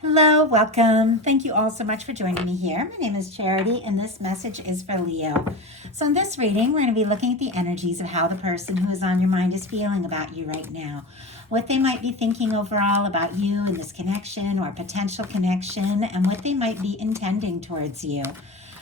Hello, welcome. Thank you all so much for joining me here. My name is Charity, and this message is for Leo. So, in this reading, we're going to be looking at the energies of how the person who is on your mind is feeling about you right now, what they might be thinking overall about you and this connection or potential connection, and what they might be intending towards you.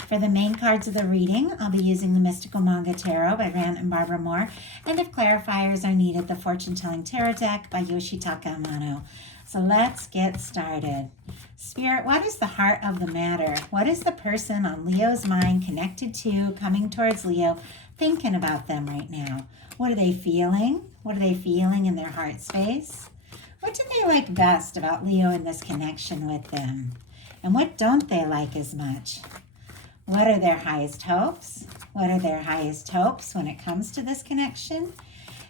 For the main cards of the reading, I'll be using the Mystical Manga Tarot by Rand and Barbara Moore, and if clarifiers are needed, the Fortune Telling Tarot Deck by Yoshitaka Amano. So let's get started. Spirit, what is the heart of the matter? What is the person on Leo's mind connected to, coming towards Leo, thinking about them right now? What are they feeling? What are they feeling in their heart space? What do they like best about Leo and this connection with them? And what don't they like as much? What are their highest hopes? What are their highest hopes when it comes to this connection?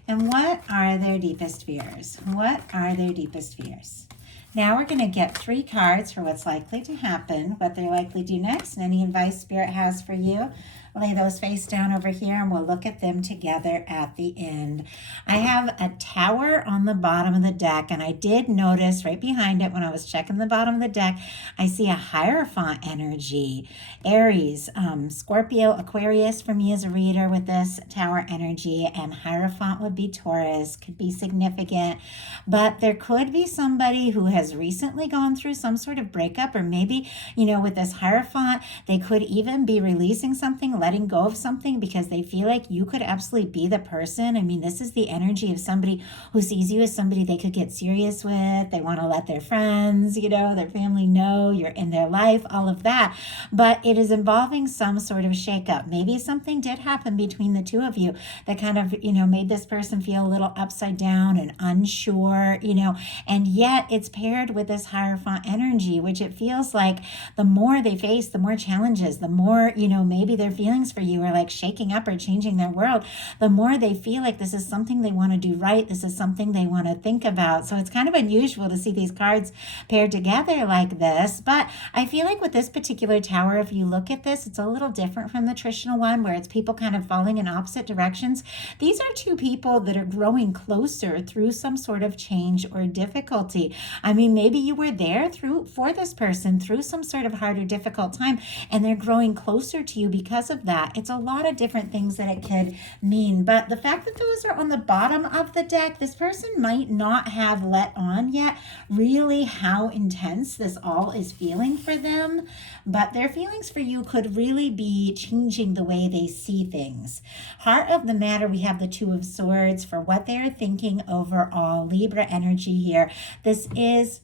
And what are their deepest fears? What are their deepest fears? Now we're going to get 3 cards for what's likely to happen, what they're likely to do next, and any advice Spirit has for you. Lay those face down over here and we'll look at them together at the end. I have a tower on the bottom of the deck, and I did notice right behind it when I was checking the bottom of the deck, I see a Hierophant energy. Aries, Scorpio, Aquarius for me as a reader with this tower energy, and Hierophant would be Taurus, could be significant, but there could be somebody who has recently gone through some sort of breakup, or maybe, with this Hierophant, they could even be releasing something, letting go of something, because they feel like you could absolutely be the person. I mean, this is the energy of somebody who sees you as somebody they could get serious with. They want to let their friends, their family know you're in their life, all of that. But it is involving some sort of shakeup. Maybe something did happen between the two of you that kind of, made this person feel a little upside down and unsure, and yet it's paired with this Hierophant energy, which it feels like the more they face, the more challenges, the more, maybe their feelings for you are like shaking up or changing their world, the more they feel like this is something they want to do right. This is something they want to think about. So it's kind of unusual to see these cards paired together like this. But I feel like with this particular tower, if you look at this, it's a little different from the traditional one where it's people kind of falling in opposite directions. These are 2 people that are growing closer through some sort of change or difficulty. I mean, maybe you were there for this person through some sort of hard or difficult time, and they're growing closer to you because of that. It's a lot of different things that it could mean, but the fact that those are on the bottom of the deck, this person might not have let on yet really how intense this all is feeling for them, but their feelings for you could really be changing the way they see things. Heart of the matter, we have the 2 of Swords for what they're thinking overall. Libra energy here. This is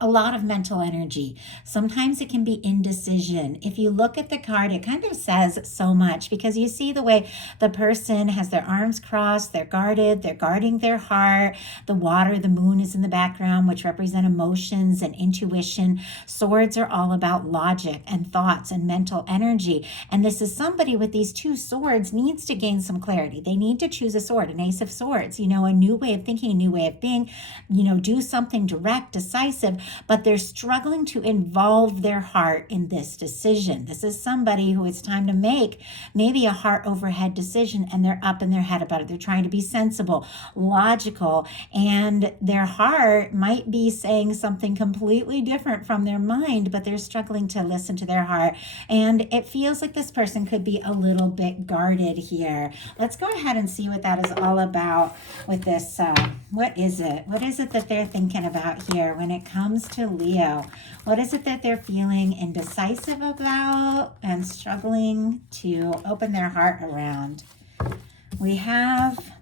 a lot of mental energy. Sometimes it can be indecision. If you look at the card, it kind of says so much, because you see the way the person has their arms crossed, they're guarded, they're guarding their heart. The water, the moon is in the background, which represent emotions and intuition. Swords are all about logic and thoughts and mental energy. And this is somebody with these 2 swords needs to gain some clarity. They need to choose a sword, an Ace of Swords, a new way of thinking, a new way of being, do something direct, decisive, but they're struggling to involve their heart in this decision. This is somebody who it's time to make maybe a heart over head decision, and they're up in their head about it. They're trying to be sensible, logical, and their heart might be saying something completely different from their mind, but they're struggling to listen to their heart. And it feels like this person could be a little bit guarded here. Let's go ahead and see what that is all about with this. What is it? What is it that they're thinking about here when it comes to Leo? What is it that they're feeling indecisive about and struggling to open their heart around? We have,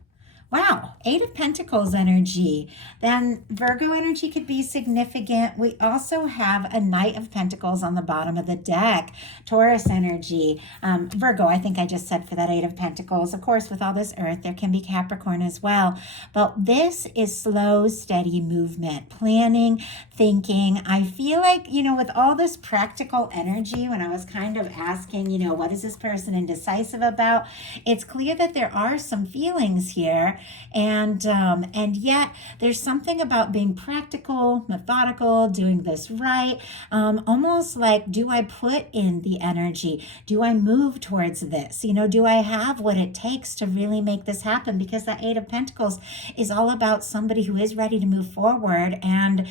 wow, 8 of Pentacles energy. Then Virgo energy could be significant. We also have a Knight of Pentacles on the bottom of the deck. Taurus energy. Virgo, I think I just said for that 8 of Pentacles. Of course, with all this Earth, there can be Capricorn as well. But this is slow, steady movement, planning, thinking. I feel like, with all this practical energy, when I was kind of asking, what is this person indecisive about? It's clear that there are some feelings here, And yet there's something about being practical, methodical, doing this right. Almost like, do I put in the energy? Do I move towards this? Do I have what it takes to really make this happen? Because that Eight of Pentacles is all about somebody who is ready to move forward and,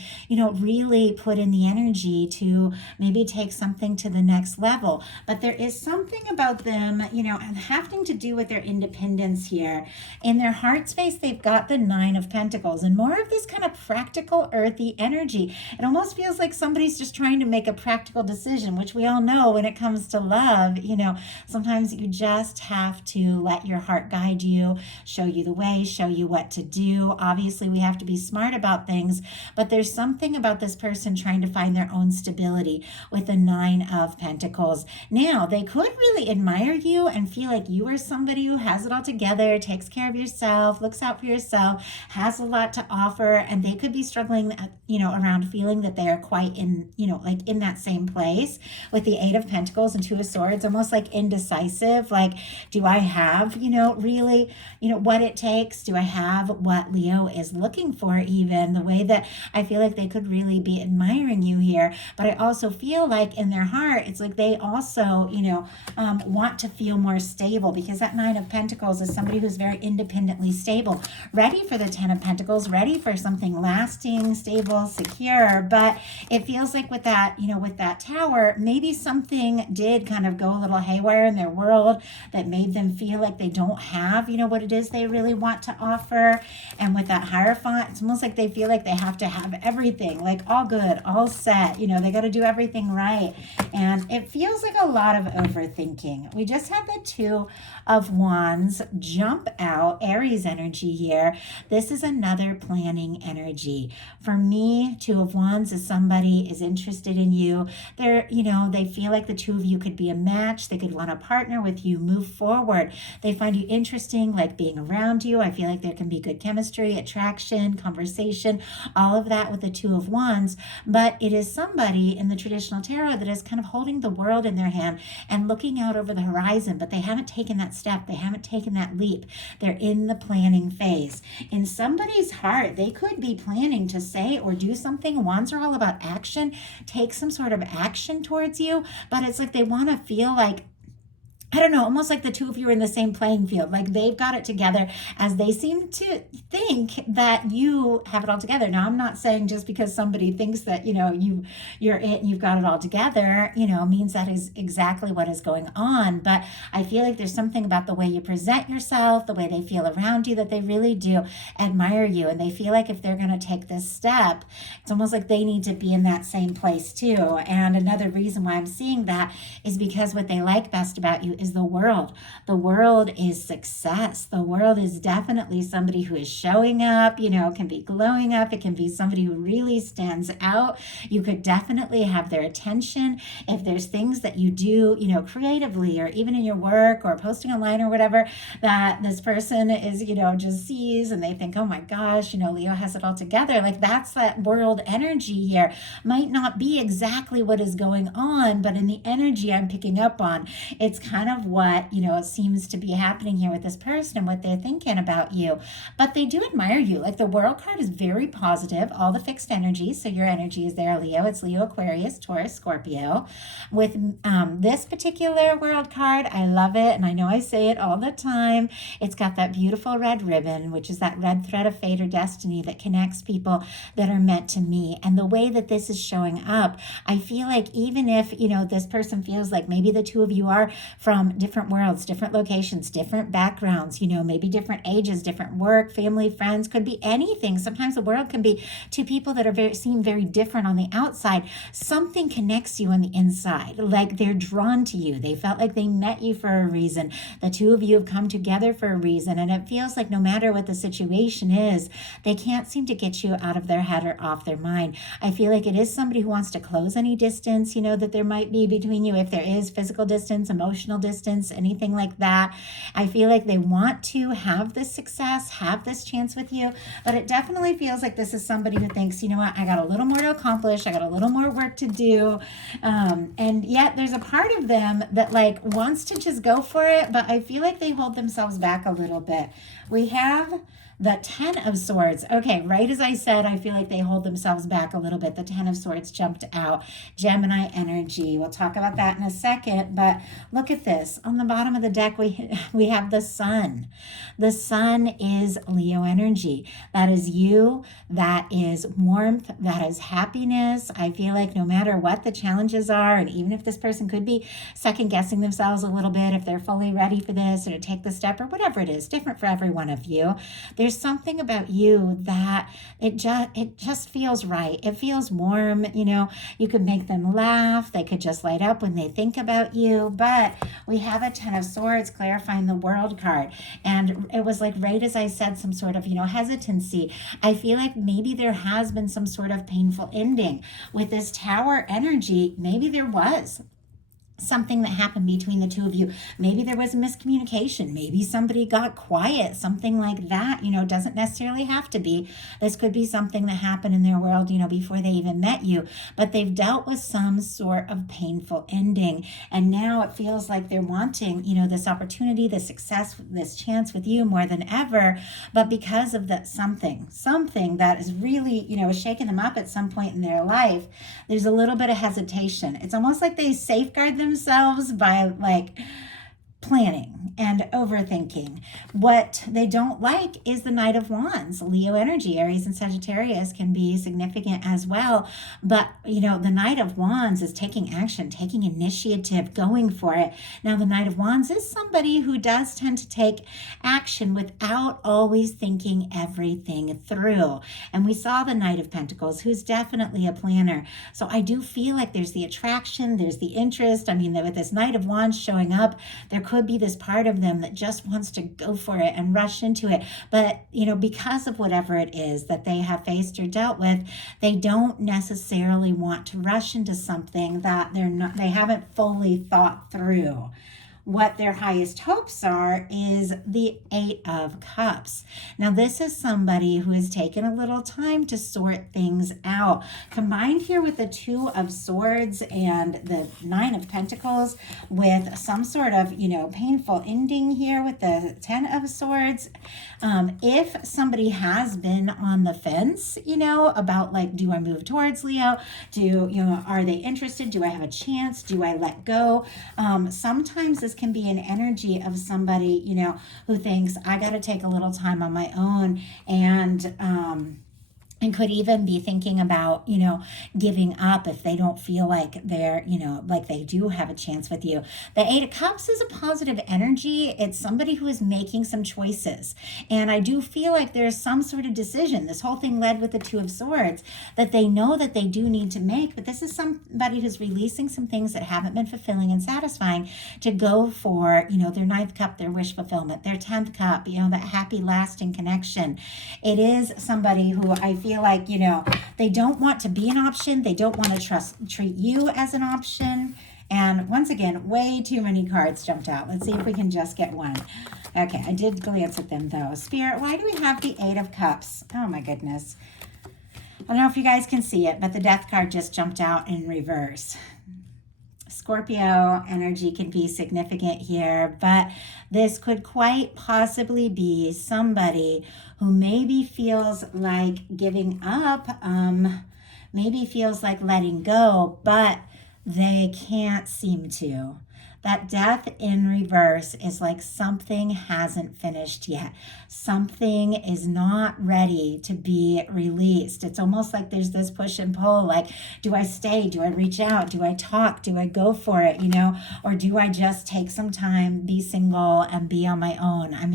really put in the energy to maybe take something to the next level. But there is something about them, having to do with their independence here. In their heart space, they've got the Nine of Pentacles and more of this kind of practical, earthy energy. It almost feels like somebody's just trying to make a practical decision, which we all know when it comes to love, sometimes you just have to let your heart guide you, show you the way, show you what to do. Obviously, we have to be smart about things, but there's something about this person trying to find their own stability with the Nine of Pentacles. Now, they could really admire you and feel like you are somebody who has it all together, takes care of yourself, looks out for yourself, has a lot to offer, and they could be struggling, around feeling that they are quite in, like in that same place with the Eight of Pentacles and Two of Swords, almost like indecisive. Like, do I have, really, what it takes? Do I have what Leo is looking for? Even the way that I feel like they could really be admiring you here, but I also feel like in their heart, it's like they also, want to feel more stable, because that Nine of Pentacles is somebody who's very independently stable, ready for the Ten of Pentacles, ready for something lasting, stable, secure. But it feels like with that, with that Tower, maybe something did kind of go a little haywire in their world that made them feel like they don't have, what it is they really want to offer. And with that Hierophant, it's almost like they feel like they have to have everything, like all good, all set, they got to do everything right. And it feels like a lot of overthinking. We just had the Two of Wands jump out, Aries energy here. This is another planning energy. For me, Two of Wands is somebody is interested in you. They're, they feel like the two of you could be a match. They could want to partner with you, move forward. They find you interesting, like being around you. I feel like there can be good chemistry, attraction, conversation, all of that with the Two of Wands. But it is somebody in the traditional tarot that is kind of holding the world in their hand and looking out over the horizon, but they haven't taken that step. They haven't taken that leap. They're in the planning phase. In somebody's heart, they could be planning to say or do something. Wands are all about action. Take some sort of action towards you, but it's like they want to feel like, I don't know, almost like the two of you are in the same playing field. Like they've got it together, as they seem to think that you have it all together. Now, I'm not saying just because somebody thinks that, you're it and you've got it all together, means that is exactly what is going on. But I feel like there's something about the way you present yourself, the way they feel around you, that they really do admire you. And they feel like if they're going to take this step, it's almost like they need to be in that same place too. And another reason why I'm seeing that is because what they like best about you is the world. The world is success. The world is definitely somebody who is showing up, can be glowing up. It can be somebody who really stands out. You could definitely have their attention. If there's things that you do, creatively, or even in your work or posting online or whatever, that this person is, just sees and they think, oh my gosh, Leo has it all together. Like that's that world energy here. Might not be exactly what is going on, but in the energy I'm picking up on, it's kind of what, seems to be happening here with this person and what they're thinking about you. But they do admire you. Like the World card is very positive, all the fixed energy. So your energy is there, Leo. It's Leo, Aquarius, Taurus, Scorpio. With this particular World card, I love it. And I know I say it all the time. It's got that beautiful red ribbon, which is that red thread of fate or destiny that connects people that are meant to meet. And the way that this is showing up, I feel like even if, this person feels like maybe the two of you are from different worlds, different locations, different backgrounds, maybe different ages, different work, family, friends, could be anything. Sometimes the world can be two people that are seem very different on the outside. Something connects you on the inside, like they're drawn to you. They felt like they met you for a reason. The two of you have come together for a reason. And it feels like no matter what the situation is, they can't seem to get you out of their head or off their mind. I feel like it is somebody who wants to close any distance, that there might be between you. If there is physical distance, emotional distance, anything like that. I feel like they want to have this success, have this chance with you, but it definitely feels like this is somebody who thinks, you know what, I got a little more to accomplish, I got a little more work to do, and yet there's a part of them that like wants to just go for it, but I feel like they hold themselves back a little bit. We have the Ten of Swords. Okay, right as I said, I feel like they hold themselves back a little bit. The Ten of Swords jumped out. Gemini energy. We'll talk about that in a second, but look at this. On the bottom of the deck, we have the Sun. The Sun is Leo energy. That is you. That is warmth. That is happiness. I feel like no matter what the challenges are, and even if this person could be second guessing themselves a little bit, if they're fully ready for this or to take the step or whatever it is, different for every one of you. There's something about you that it just feels right. It feels warm. You know, you could make them laugh. They could just light up when they think about you. But we have a Ten of Swords clarifying the World card. And it was like right as I said, some sort of, hesitancy. I feel like maybe there has been some sort of painful ending. With this Tower energy, maybe there was something that happened between the two of you. Maybe there was a miscommunication. Maybe somebody got quiet, something like that. Doesn't necessarily have to be. This could be something that happened in their world, before they even met you, but they've dealt with some sort of painful ending. And now it feels like they're wanting, this opportunity, this success, this chance with you more than ever. But because of that something that is really, shaking them up at some point in their life, there's a little bit of hesitation. It's almost like they safeguard themselves by like planning and overthinking. What they don't like is the Knight of Wands. Leo energy, Aries and Sagittarius can be significant as well. But, the Knight of Wands is taking action, taking initiative, going for it. Now, the Knight of Wands is somebody who does tend to take action without always thinking everything through. And we saw the Knight of Pentacles, who's definitely a planner. So I do feel like there's the attraction, there's the interest. With this Knight of Wands showing up, there could be this part of them that just wants to go for it and rush into it. But, because of whatever it is that they have faced or dealt with, they don't necessarily want to rush into something that they haven't fully thought through. What their highest hopes are is the Eight of Cups. Now, this is somebody who has taken a little time to sort things out. Combined here with the Two of Swords and the Nine of Pentacles with some sort of, painful ending here with the Ten of Swords. If somebody has been on the fence, about like, do I move towards Leo? Are they interested? Do I have a chance? Do I let go? Sometimes this can be an energy of somebody, who thinks I got to take a little time on my own and could even be thinking about, giving up if they don't feel like they're, like they do have a chance with you. The Eight of Cups is a positive energy. It's somebody who is making some choices. And I do feel like there's some sort of decision. This whole thing led with the Two of Swords that they know that they do need to make. But this is somebody who's releasing some things that haven't been fulfilling and satisfying to go for, their ninth cup, their wish fulfillment, their 10th cup, that happy lasting connection. It is somebody who I feel like, they don't want to be an option. They don't want to treat you as an option. And once again, way too many cards jumped out. Let's see if we can just get one. Okay, I did glance at them though. Spirit, why do we have the Eight of Cups? Oh my goodness. I don't know if you guys can see it, but the Death card just jumped out in reverse. Scorpio energy can be significant here, but this could quite possibly be somebody who maybe feels like giving up, maybe feels like letting go, but they can't seem to. That Death in reverse is like something hasn't finished yet. Something is not ready to be released. It's almost like there's this push and pull, like, do I stay? Do I reach out? Do I talk? Do I go for it? Or do I just take some time, be single, and be on my own? I'm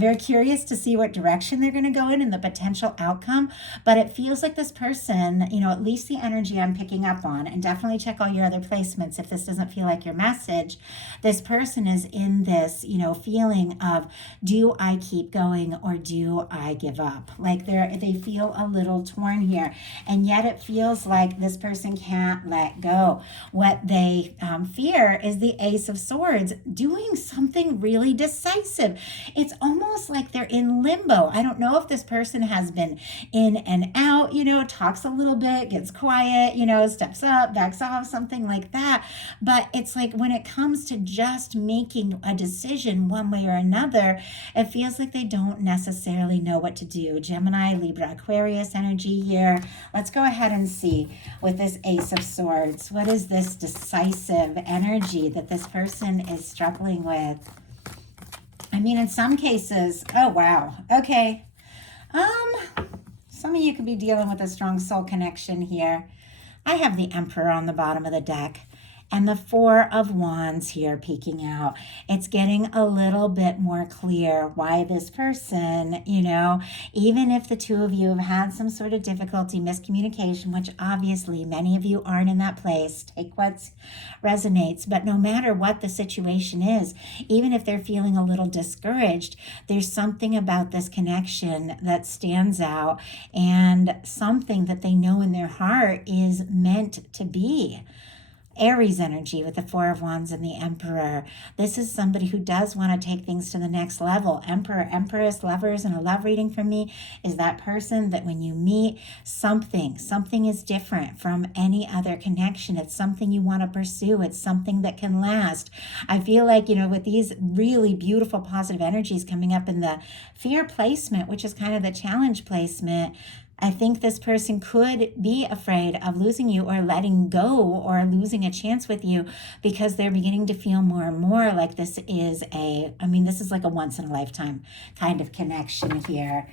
very curious to see what direction they're going to go in and the potential outcome. But it feels like this person, at least the energy I'm picking up on, and definitely check all your other placements if this doesn't feel like your message, this person is in this, feeling of, do I keep going or do I give up? Like they feel a little torn here. And yet it feels like this person can't let go. What they fear is the Ace of Swords, doing something really decisive. It's almost like they're in limbo. I don't know if this person has been in and out, talks a little bit, gets quiet, steps up, backs off, something like that. But it's like when it comes to just making a decision one way or another, it feels like they don't necessarily know what to do. Gemini, Libra, Aquarius energy here. Let's go ahead and see with this Ace of Swords. What is this decisive energy that this person is struggling with? I mean, in some cases, oh, wow. Okay. Some of you could be dealing with a strong soul connection here. I have the Emperor on the bottom of the deck and the Four of Wands here peeking out. It's getting a little bit more clear why this person, even if the two of you have had some sort of difficulty, miscommunication, which obviously many of you aren't in that place, take what resonates. But no matter what the situation is, even if they're feeling a little discouraged, there's something about this connection that stands out and something that they know in their heart is meant to be. Aries energy with the Four of Wands and the Emperor. This is somebody who does want to take things to the next level. Emperor, Empress, lovers, and a love reading from me is that person that when you meet, something is different from any other connection. It's something you want to pursue. It's something that can last. I feel like, with these really beautiful positive energies coming up in the fear placement, which is kind of the challenge placement, I think this person could be afraid of losing you or letting go or losing a chance with you because they're beginning to feel more and more like this is this is like a once in a lifetime kind of connection here.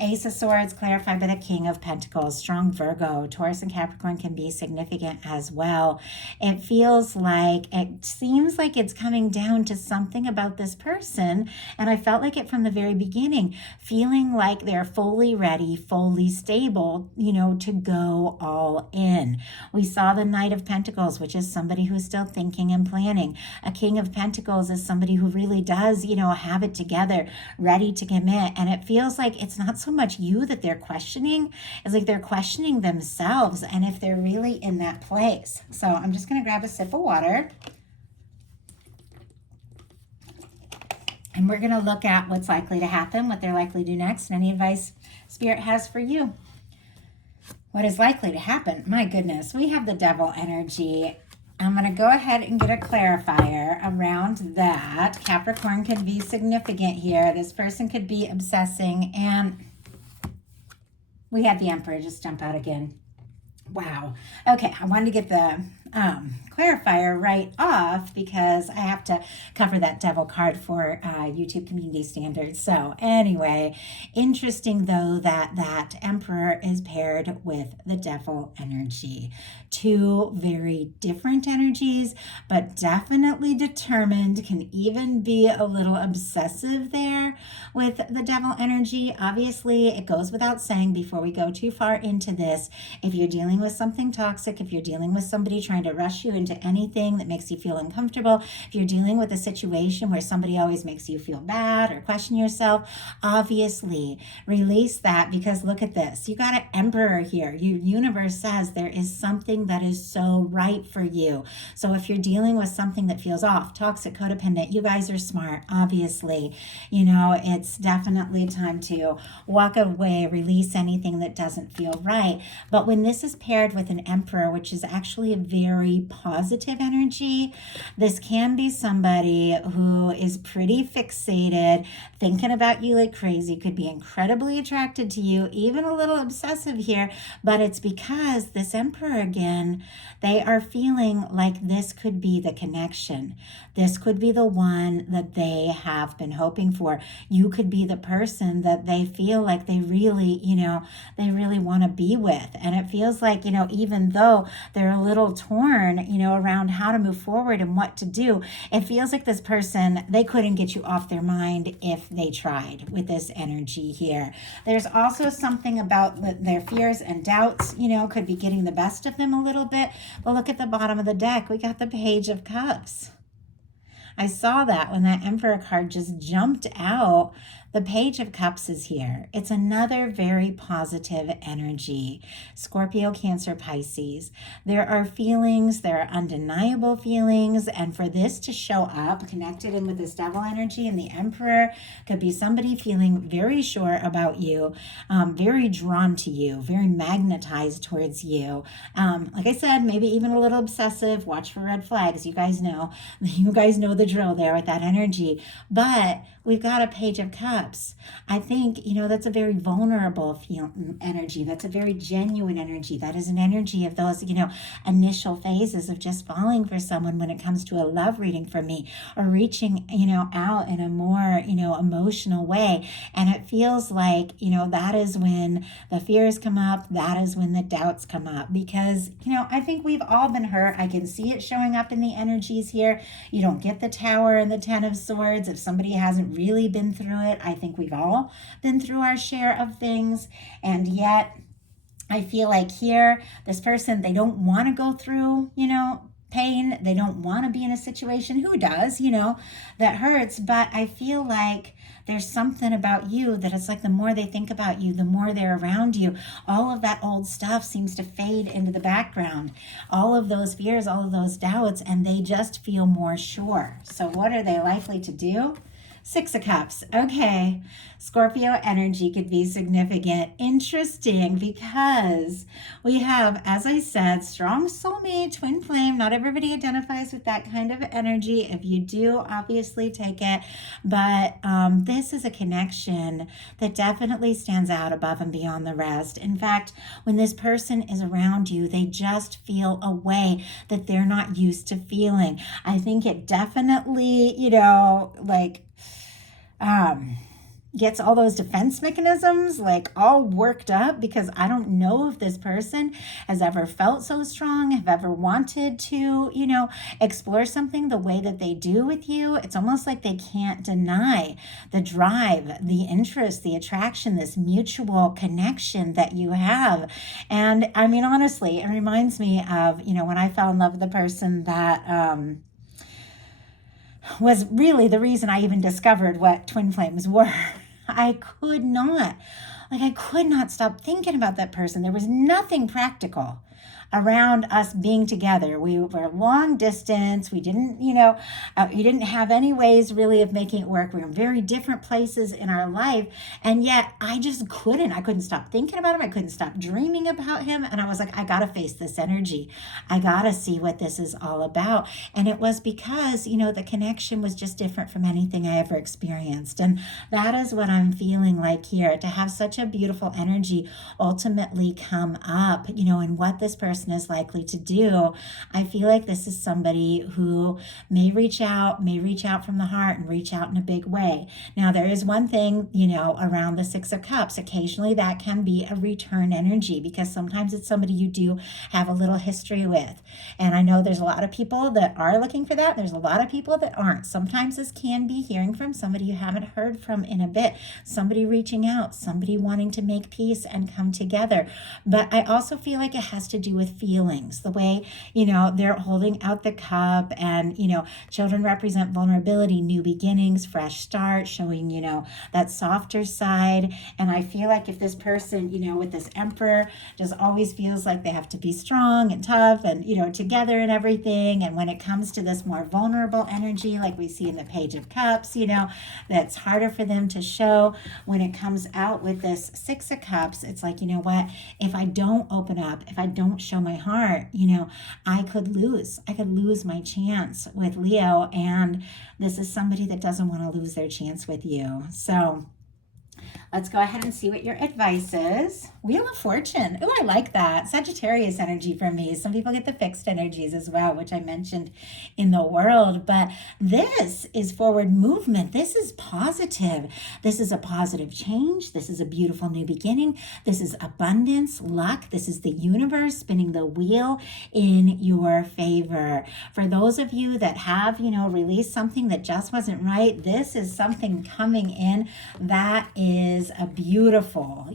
Ace of Swords clarified by the King of Pentacles. Strong Virgo, Taurus and Capricorn can be significant as well. It seems like it's coming down to something about this person, and I felt like it from the very beginning, feeling like they're fully ready, fully stable, to go all in. We saw the Knight of Pentacles, which is somebody who's still thinking and planning. A King of Pentacles is somebody who really does, have it together, ready to commit, and it feels like it's not so much you that they're questioning. It's like they're questioning themselves and if they're really in that place. So I'm just going to grab a sip of water. And we're going to look at what's likely to happen, what they're likely to do next, and any advice Spirit has for you. What is likely to happen? My goodness, we have the Devil energy. I'm going to go ahead and get a clarifier around that. Capricorn could be significant here. This person could be obsessing. And we had the Emperor just jump out again. Wow. Okay, I wanted to get the clarifier right off because I have to cover that Devil card for YouTube community standards. So anyway, interesting though that Emperor is paired with the Devil energy. Two very different energies, but definitely determined, can even be a little obsessive there with the Devil energy. Obviously, it goes without saying before we go too far into this, if you're dealing with something toxic, if you're dealing with somebody trying to rush you into anything that makes you feel uncomfortable, if you're dealing with a situation where somebody always makes you feel bad or question yourself, obviously release that, because look at this. You got an Emperor here. Your universe says there is something that is so right for you. So if you're dealing with something that feels off, toxic, codependent, you guys are smart, obviously. It's definitely time to walk away, release anything that doesn't feel right. But when this is paired with an Emperor, which is actually a very positive energy, this can be somebody who is pretty fixated, thinking about you like crazy, could be incredibly attracted to you, even a little obsessive here, but it's because this Emperor again, they are feeling like this could be the connection. This could be the one that they have been hoping for. You could be the person that they feel like they really, they really want to be with. And it feels like like, even though they're a little torn, around how to move forward and what to do, it feels like this person, they couldn't get you off their mind if they tried with this energy here. There's also something about their fears and doubts, could be getting the best of them a little bit. But look at the bottom of the deck. We got the Page of Cups. I saw that when that Emperor card just jumped out. The Page of Cups is here. It's another very positive energy. Scorpio, Cancer, Pisces. There are feelings, there are undeniable feelings, and for this to show up, connected in with this Devil energy and the Emperor, could be somebody feeling very sure about you, very drawn to you, very magnetized towards you. Like I said, maybe even a little obsessive. Watch for red flags. You guys know the drill there with that energy. But we've got a Page of Cups. I think, that's a very vulnerable energy. That's a very genuine energy. That is an energy of those, initial phases of just falling for someone when it comes to a love reading for me, or reaching, out in a more, emotional way. And it feels like, that is when the fears come up. That is when the doubts come up, because, I think we've all been hurt. I can see it showing up in the energies here. You don't get the Tower and the Ten of Swords if somebody hasn't really been through it. I think we've all been through our share of things, and yet I feel like here, this person, they don't want to go through, pain. They don't want to be in a situation, who does, that hurts. But I feel like there's something about you that it's like the more they think about you, the more they're around you, all of that old stuff seems to fade into the background. All of those fears, all of those doubts, and they just feel more sure. So what are they likely to do? Six of Cups. Okay. Scorpio energy could be significant. Interesting, because we have, as I said, strong soulmate, twin flame. Not everybody identifies with that kind of energy. If you do, obviously take it. But this is a connection that definitely stands out above and beyond the rest. In fact, when this person is around you, they just feel a way that they're not used to feeling. I think it definitely, gets all those defense mechanisms all worked up, because I don't know if this person has ever felt so strong, have ever wanted to, explore something the way that they do with you. It's almost like they can't deny the drive, the interest, the attraction, this mutual connection that you have. And I mean, honestly, it reminds me of, when I fell in love with the person that, was really the reason I even discovered what twin flames were. I could not stop thinking about that person. There was nothing practical around us being together. We were long distance. We didn't, we didn't have any ways really of making it work. We were in very different places in our life. And yet I just couldn't. I couldn't stop thinking about him. I couldn't stop dreaming about him. And I was like, I got to face this energy. I got to see what this is all about. And it was because, the connection was just different from anything I ever experienced. And that is what I'm feeling like here, to have such a beautiful energy ultimately come up, and what this person is likely to do. I feel like this is somebody who may reach out from the heart and reach out in a big way. Now, there is one thing, around the Six of Cups. Occasionally that can be a return energy, because sometimes it's somebody you do have a little history with. And I know there's a lot of people that are looking for that. There's a lot of people that aren't. Sometimes this can be hearing from somebody you haven't heard from in a bit, somebody reaching out, somebody wanting to make peace and come together. But I also feel like it has to do with feelings, the way, they're holding out the cup, and, children represent vulnerability, new beginnings, fresh start, showing, that softer side. And I feel like if this person, with this Emperor, just always feels like they have to be strong and tough and, together and everything. And when it comes to this more vulnerable energy, like we see in the Page of Cups, that's harder for them to show. When it comes out with this Six of Cups, it's like, what, if I don't open up, if I don't show my heart, I could lose my chance with Leo. And this is somebody that doesn't want to lose their chance with you. So Let's go ahead and see what your advice is. Wheel of Fortune. Oh, I like that. Sagittarius energy for me. Some people get the fixed energies as well, which I mentioned in the world. But this is forward movement. This is positive. This is a positive change. This is a beautiful new beginning. This is abundance, luck. This is the universe spinning the wheel in your favor. For those of you that have, released something that just wasn't right, this is something coming in that is a beautiful,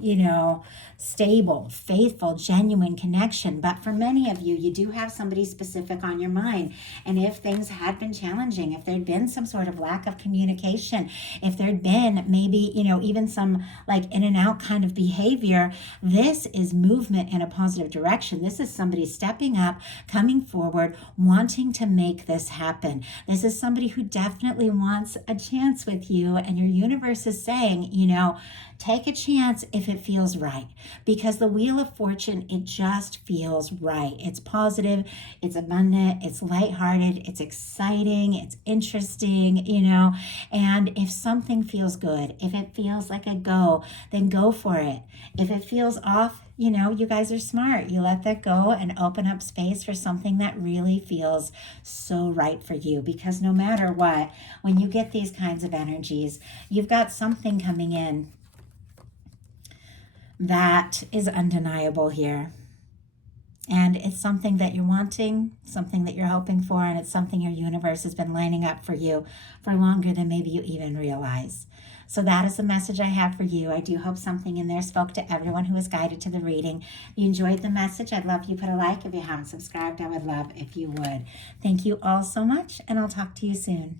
stable, faithful, genuine connection. But for many of you, you do have somebody specific on your mind. And if things had been challenging, if there'd been some sort of lack of communication, if there'd been maybe, even some like in and out kind of behavior, this is movement in a positive direction. This is somebody stepping up, coming forward, wanting to make this happen. This is somebody who definitely wants a chance with you, and your universe is saying, take a chance if it feels right, because the Wheel of Fortune, it just feels right. It's positive, it's abundant, it's lighthearted, it's exciting, it's interesting, and if something feels good, if it feels like a go, then go for it. If it feels off, you guys are smart. You let that go and open up space for something that really feels so right for you. Because no matter what, when you get these kinds of energies, you've got something coming in that is undeniable here. And it's something that you're wanting, something that you're hoping for, and it's something your universe has been lining up for you for longer than maybe you even realize. So that is the message I have for you. I do hope something in there spoke to everyone who was guided to the reading. If you enjoyed the message, I'd love if you put a like. If you haven't subscribed, I would love if you would. Thank you all so much, and I'll talk to you soon.